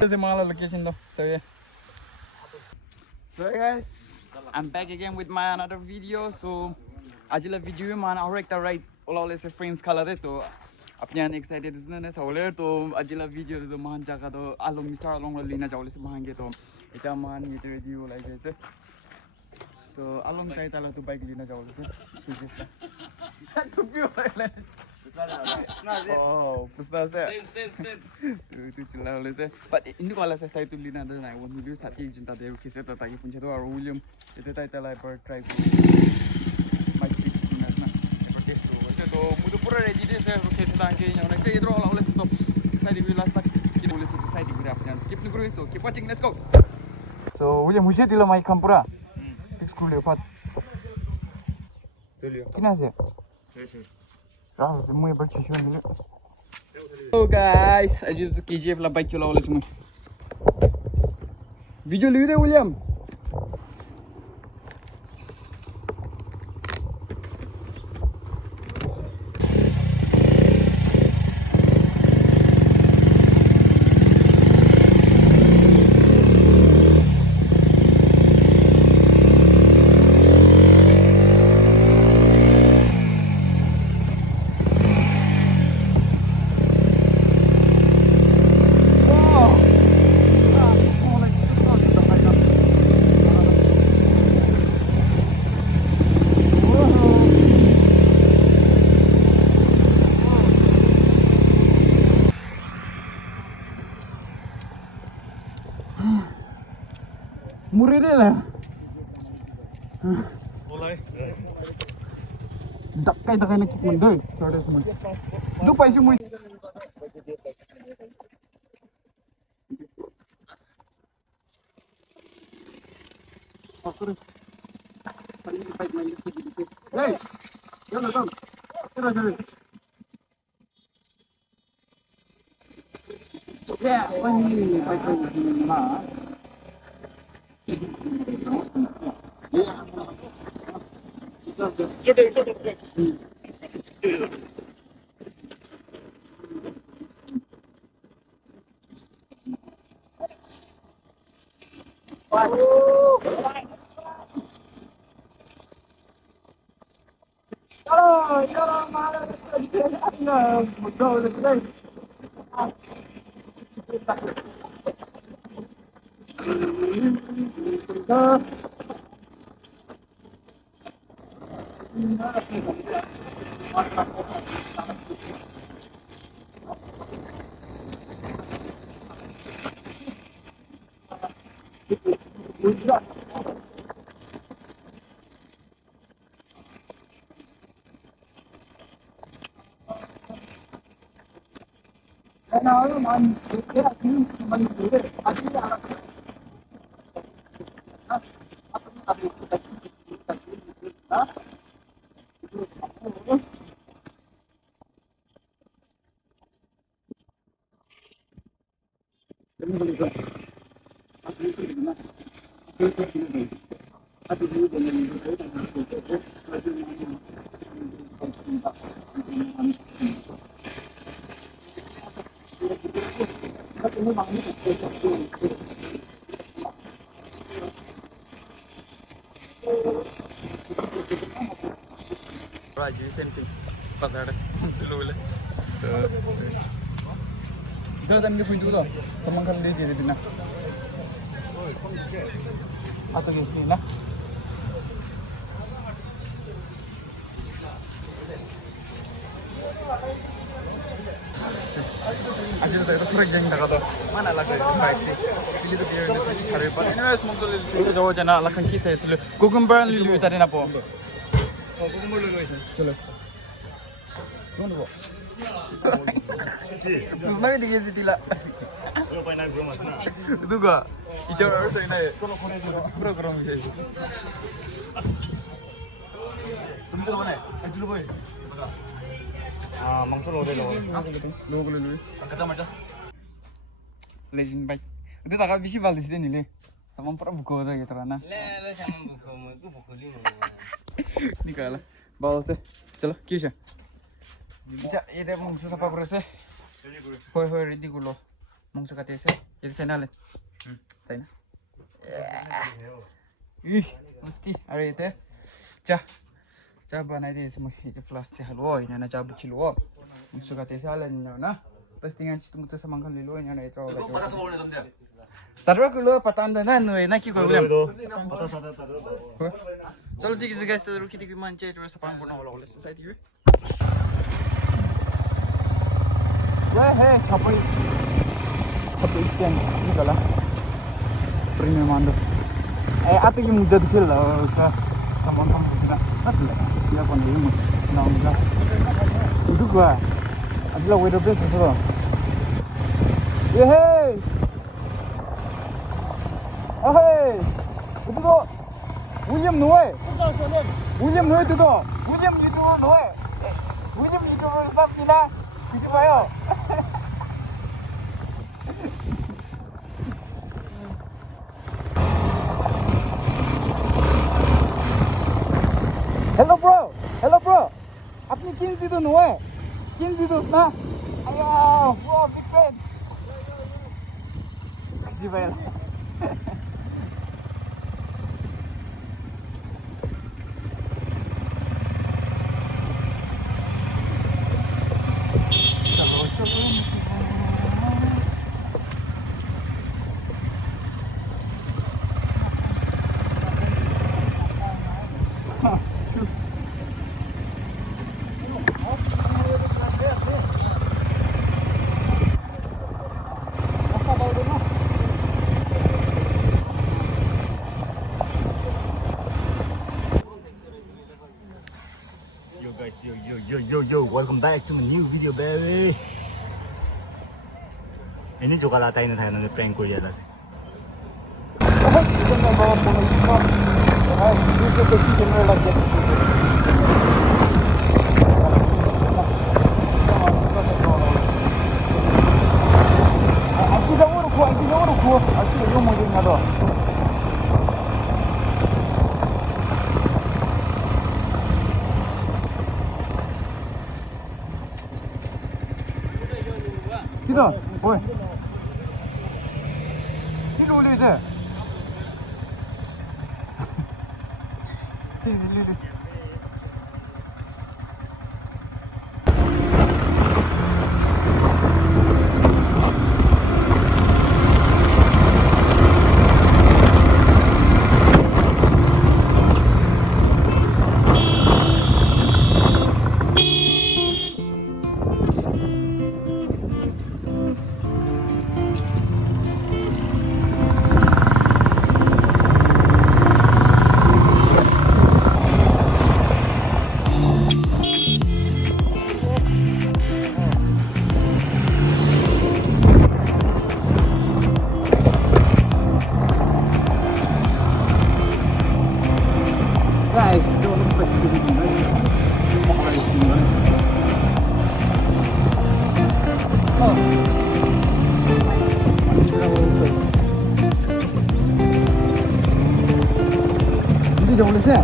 This is my location though. So yeah. So guys, I'm back again with my another video. So Avilie video man alright all is friends color to apnian excited is na sa uler to Avilie video to man jaga to along Mr. along lina jawle se mahange to eta man it video like this. To along kai tala to bike lina jawle se. To be like oh, pusta se. Stand. Tu chila le se. But ini ko ala se tai tu lina da nai won video sati jinta de kise ta tai punche to ar William ete tai tala per try ko. My fix na na. Per test to. Se to mudu pura ready de se kise ta ke yang na se idro ala ole to. Sai di last tak ki bole se sai di gura apna skip ni guru to. Keep watching, let's go. So William musse dilo mai kampura. Fix ko le pat. Kina se? Hello guys, I just KGF la bike chula wala semua. Video lihat William. Murah deh lah. Mulai. Dakai nak kik mandai. Sorry semua. Du paisi mui. Aku. Paling baik main sedikit. Hey, jangan kau. Terus. Ya, ini baik mah. Right, same thing. Pasar slow le. Jangan ni pintu tu. Semangkan dia jadi bina. Atau ni sini lah. Aja saya tu pura jangan nak ada. Mana lagi baik ni. Sini tu dia ni cari apa? Ini semua tu lili jauh jana lakukan kisah tu. Kukumbar lili tadi napa? Oh, kukumbar lili. Colo. Mana bu? Terus nanti dia jadi lah. Kalau pernah belum masuk. Itu gak? Icar harus ini. Kalau kau ni pura kurang macam. Tunggu mana? Tunggu boy. Mangsal ada loh. Loh kalau loh. Kata macam. Legend bike. Itu tak kau bisi balis dia ni le. Sama pernah buku tu gitu lah. Le sama buku, itu buku lima. Ni kalah. Bawa se. Calo, kisah. Ini dah mungkin siapa berasa? Hoi ready gulo. Mong suka tese. Jadi saya nalin. Saya na. Ih, mesti hari itu. Cah. Cah banai deh semua itu flash teh halwa. Ini na cah bukil wa. Mong suka tese alin na. Pas tinggal citu mutu sama kan lilu ini na itu. Taruh dulu patan dan na ki kau bilang. चलो ठीक है guys तो रुकी थी कि मानचे थोड़ा सा पानी पड़ना वाला सोसाइटी में ये है छपई स्टैंड निकला प्रीमियम मांडो आप की मुद्दा दिखे ला का सामान हम ना मतलब या कौन ये मुझ ना उनका itu gua adalah weather base itu ये है itu tuh William Noe. William Noe itu tuh. William itu Noe. William itu stop sila. Bisa bayo. Hello bro. Hello bro. Apni किन itu Noe. किन itu ना. Ayo, bro, big fan. Bisa bayo. Yo, welcome back to my new video, baby. Ini juga latain tayo ng prank ko yala sih. Tidak, boy. Tidak boleh deh. Tidak. Jauh lebih sih.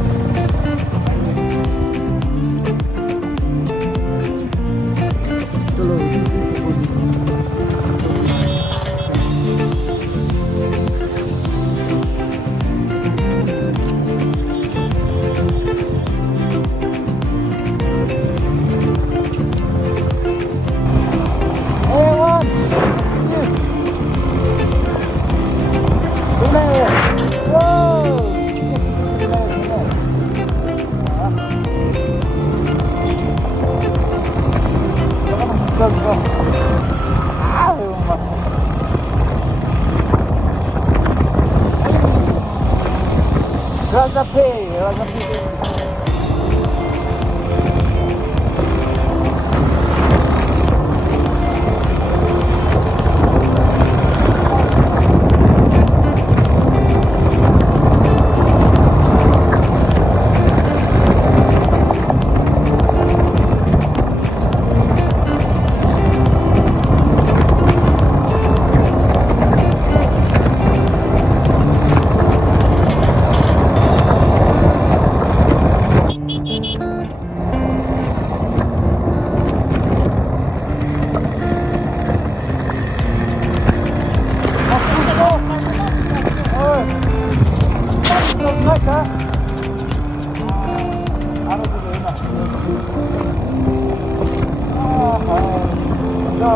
क्यों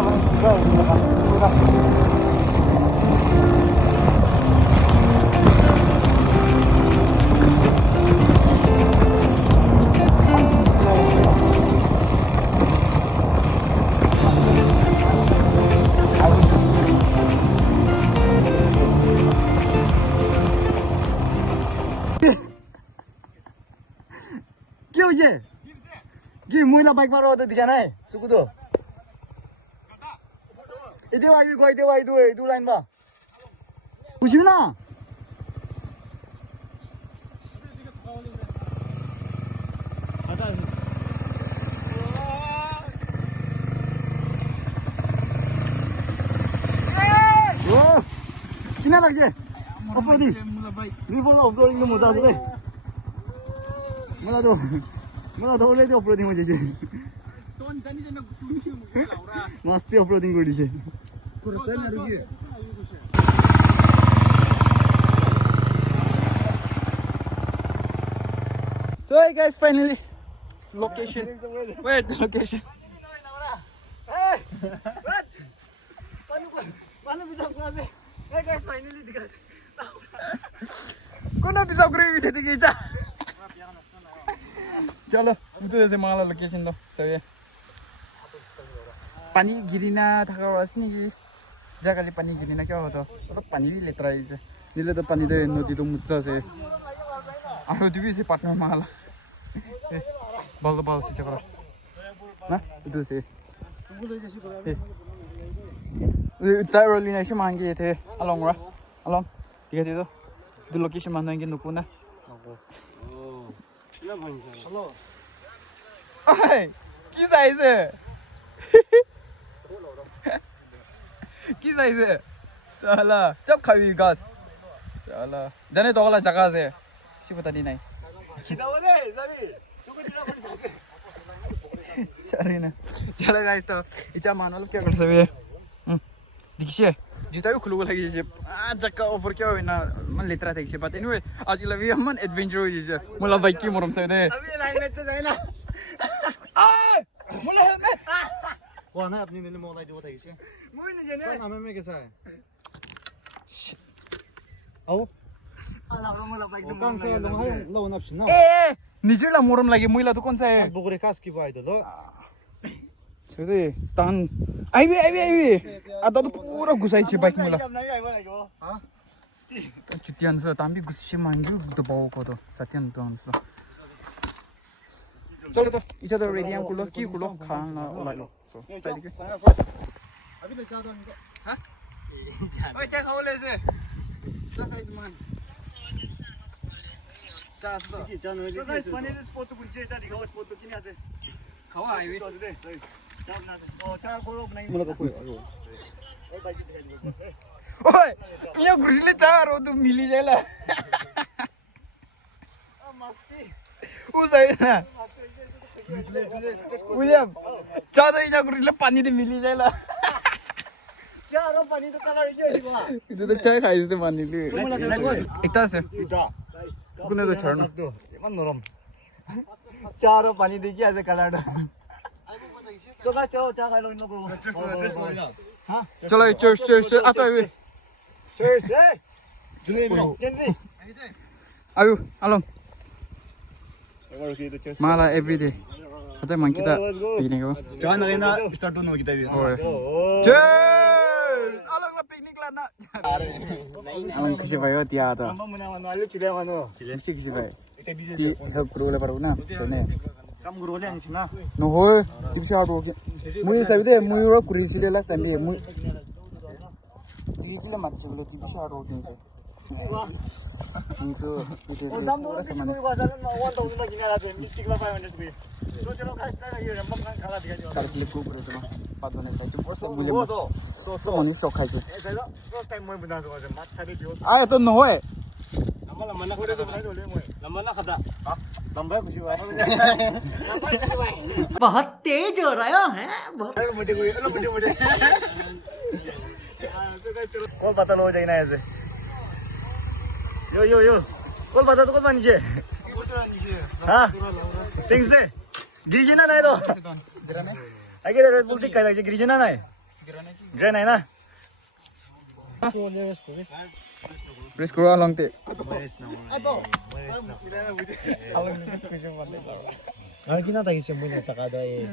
ये कि मुना bike मारो तो दिखा नहीं सुकु तो इधर Y दो लाइन बा कुछ भी ना कितना लग जाए ऊपर दी रिफॉल ऑफ रोडिंग में मजा आ मलाई त अलरेडी अपलोडिङमा चाहिँ मस्तै अपलोडिङ गरिदिए So hey guys, finally location. Where the location? Hey, what? Paano bisa ko Hey guys, finally digas. Kuna bisa ko rin sa tigita. चलो itu से माला लोकेशन दो so ये पानी गिरिना था वास नहीं जगह पानी गिरिना क्या होता तो पानी भी लेता रही से नीले तो पानी दे नदी तो मुच्चा से आरो भी से पाटना माला बाल से चकरा ना itu से Rollin ऐसे मांगे थे along ठीक है तो लोकेशन मानना है नुपुना Hello. Oi, किस आई से? किस आई से? साला, जब खावी गास. साला, जाने तो वाला जगह से. सी पता नहीं. किधर बोले? जाबी. चुका दिला पड़ी जाके. चलो ना. चलो गाइस तो इतना मानवल क्या कर सकते हैं? देखिए. जितना भी खुलूगा लगी जैसे जगह ऑफर क्या हुई ना मन लेता रहा था इसे बात anyway आज के लिए हम एडवेंचर हुई जैसे मुला बाइक की मरम से ने अभी लाइन में तो जाए ना मुला हेलमेट वो ना अपनी ने मोलाई दो था इसे मुझे नहीं जाने नाम में कैसा है आओ अल्लाह मुला बाइक कौन सा लो ना ऑप्शन ना ए नीचे ला मरम लगे मुला तो कौन सा है बुगरे कास की बात लो चले तान आईवी आता तो पूरा घुसाई छे बाइक मुला हां चुतियान से ताम भी घुसी मांगे तो बाव को तो सत्यन तो अंसो चलो तो इधर तो रेडी हम कुलो की कुलो खाना ला सो साइड के अभी ले जा दो इनको हां ओए चा खाओ ले से चा खाइस मान चा तो की जानो ले गाइस पनीर स्पॉट तो कुछ इधर दिखाओ स्पॉट तो किने आते खाओ आईवी ओए ये गुरसिले चार हो तो मिली जाएला मस्ती उ सही ना विलियम चार तो ये गुरसिले पानी दे मिली जाएला चार पानी तो कलर ये दिवा इधर तो चाय खाई से पानी ले एकता से कुने तो छोड़ना मन नरम चार पानी देखिए ऐसे colour So guys, chao guys, no bro. Huh? चलो cheers आता है Cheers, eh? Julie, Kenzie. आयु along माला everyday आता है kita picnic को Jangan nak nak start dulu kita ni. cheers along lah picnic lah nak along किसी भाई हो तिया तो Kamu mana alu cile mana? किसी भाई ती help करो ले पर ना तो ने Kamu guru le ni sina. no हो tips hard work मुझे सभी दे मुझे वो कुरिसी ले ला तंबी मुझे तीन मत चलो tips hard work नहीं so it is Dam dulu sih koई बाजार में 1000 लगी ना रहते हैं मिस्टिक ला 500 पे तो चलो guys सारा ये रंबम का खाना दिखा दो कर क्लिक को करो तो बात होने का तो बस मुझे तो मनी शौक है ए चलो फर्स्ट टाइम मैं बना दूंगा मत खाने दियो आया तो no है लम्बा ना खोले तो बना दो ले मैं लम्बा ना खाता हां लंबा है खुशी भाई बहुत तेज हो रहा है बहुत मोटे कोई मोटे कौन पता लो जाए ना ऐसे यो कौन पता तो कौन मानी छे हाँ थिंग्स दे गिरिजना नहीं तो आगे रेड बुल टिक कहता है गिरिजना नहीं Jen hai na. Press karo along te. Kina tagi siya muna sa kada eh.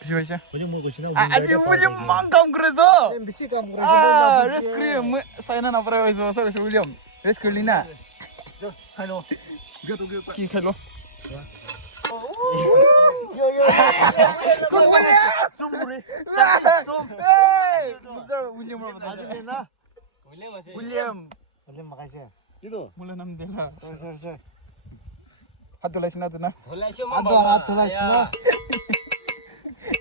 Kasi ba siya? Pwede mo ko siya na. Aji William mangkam krezo. Bisi kam ko Rest kare saya na pare so so William. Rest kar lina. Hello. Ki khelo. William William makasih. Itu. mula nam dela. Sir. Hat dolai sina tu na. Hath dolai sina.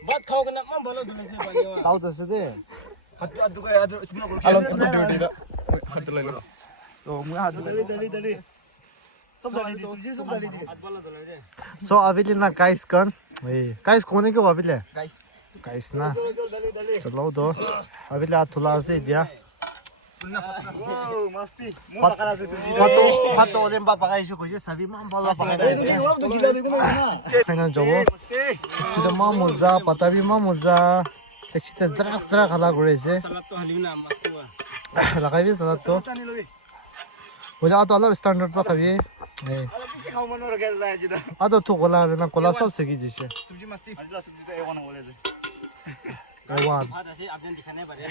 Bat khao kana mam balo dolai se bani. Tahu tu sih. Along tu dia. Hat dolai lo. So mu hat dolai. Dali. So Avilie na guys kan. Guys कौन है क्यों Avilie? Guys ना. चलो दो. Avilie हाथ थुला से दिया. मस्ती. Pato olim ba pakai isu kuji sabi mam bala pakai isu. Kena jowo. Sudah mam muza, patabi mam muza. Tekshite zrak hala gore se. Salat to halina mastu. Lagai bi salat to. Wala to Allah standard pa kabi. आदो तो Cola ना Cola सब सकी जिसे Subji masti. अजला सब्जी तो Avon बोले से Avon Ada sih abang dikhane bare.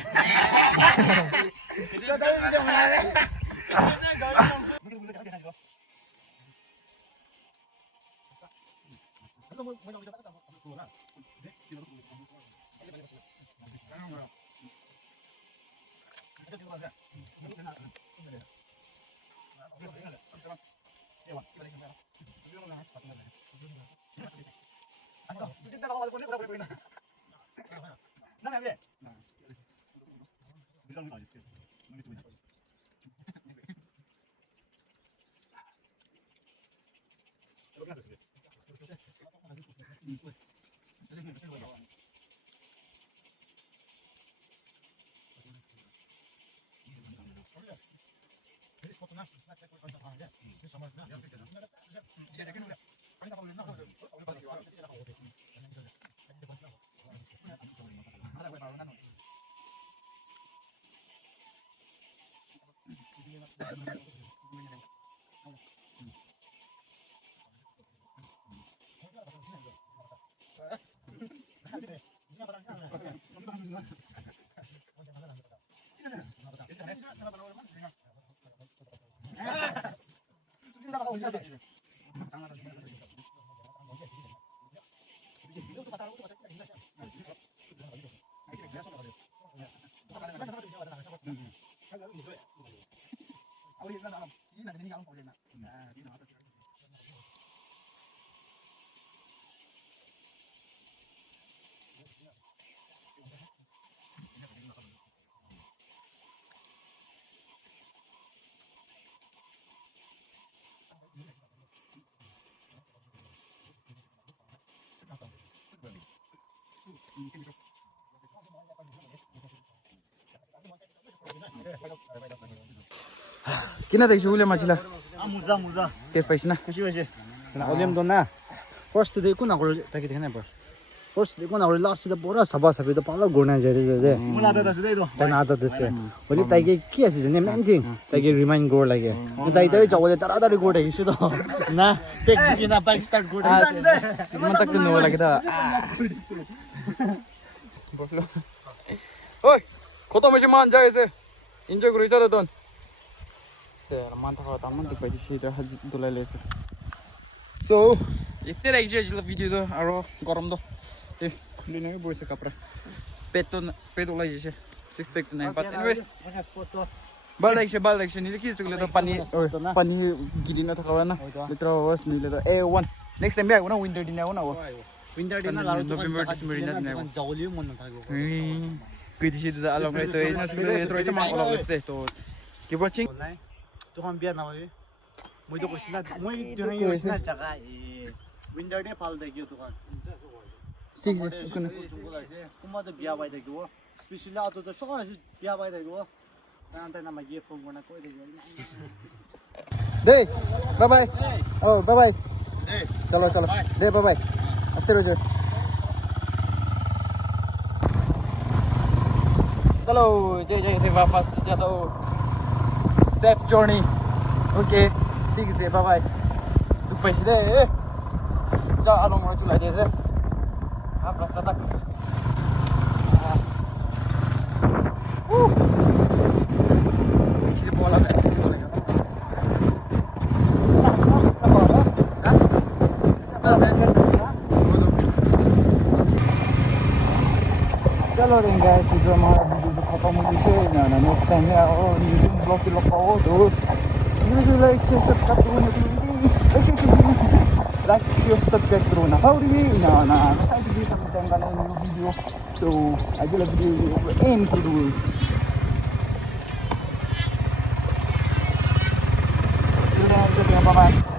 Kina tak William macila. मुजा Test paisi na. खुशी वैसे ओलियम दोना फर्स्ट दे को ना करे ताकि देखना पर फर्स्ट दे को ना करे लास्ट से पूरा सभा सभी तो पाला गुना जाए मुला तो दस दे दो तना आता दस बोले ताकि क्या चीज ने मेन थिंग ताकि रिमाइंड गोर लगे ताकि तो जाओ तारा तारी गोर है इशू तो ना टेक बिना बाइक स्टार्ट गोर Man tak tuno lagi dah. Boslo. Oi, kota macam mana jaya se? Enjoy kuru itu don. Sir, man tak kau taman di pagi sih dah haji dolai lese. So, itu lagi je video tu, aro garam tu. Beli ni boleh se kapra. Petu lagi je. Six pack tu naik. But anyways, balik je ni lagi sekali tu pani gili na thakawan na. Litro was ni litro A1. Next time biar winter dinner na wo. Winter दिन लारो तो November December दिन ना वो. जाओलियो मन ना थागो Kau di situ dah alam itu, ini sebenarnya terus itu makan orang listeh tu. Kita watching. तो हम बिया ना वाली मुझे कुछ ना मुझे जो है ये कुछ ना जगह विंटर डे पाल देगी तो kan Six. kuma तो बिया बाय देगी वो स्पेशली आतो तो शौक है बिया बाय देगी वो ना अंतर ना मगे फोन करना कोई देगी Deh, bye bye. Oh, bye bye. Chalo. Deh, bye bye. Aste rojo. चलो जय जय से वापस जाता हूँ सेफ जर्नी ओके ठीक है बाय बाय तू पैसे दे जा आलो मैं चला जैसे आप रास्ता तक इसे बोला मैं चलो देंगे जो हमारा वीडियो खत्म हो गई है ना नेक्स्ट टाइम में और न्यू ब्लॉग के लोग पाओ तो वीडियो लाइक शेयर सब्सक्राइब करो ना how do we na na I'm trying to do something on a new video so I will video aim to do it. Bye bye.